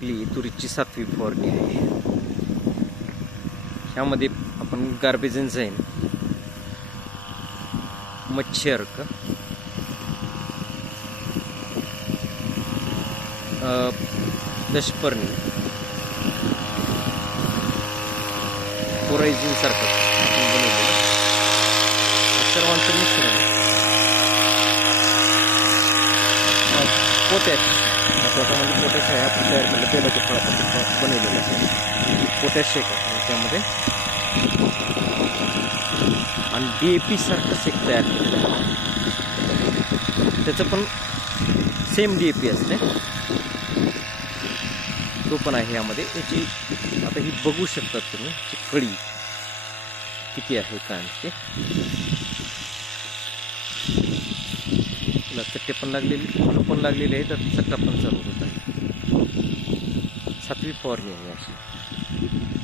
आपली तुरीची सातवी फवारणी आहे. ह्यामध्ये आपण गार्बेज एन्झाईन मच्छी अर्क दशपर्णी कोरायझिन सारखं बनवलेलं. सर्वांचं मिश्रण. अ, त्याच्यामध्ये पोटॅश आहे आपण तयार केलं. तेलाच्या फळापासून बनवलेलं आहे. पोटॅश शेक आहे त्यामध्ये. आणि डी ए पी सारखं शेक तयार केलेलं आहे. त्याचं पण सेम डी ए पी असते. तो पण आहे यामध्ये. याची आता ही बघू शकतात तुम्ही कळी किती आहे काय ते बाजूला चट्टे पण लागलेले फुलं पण लागलेले आहेत तर चट्टा पण चालू होत आहे. सातवी फवारणी आहे अशी.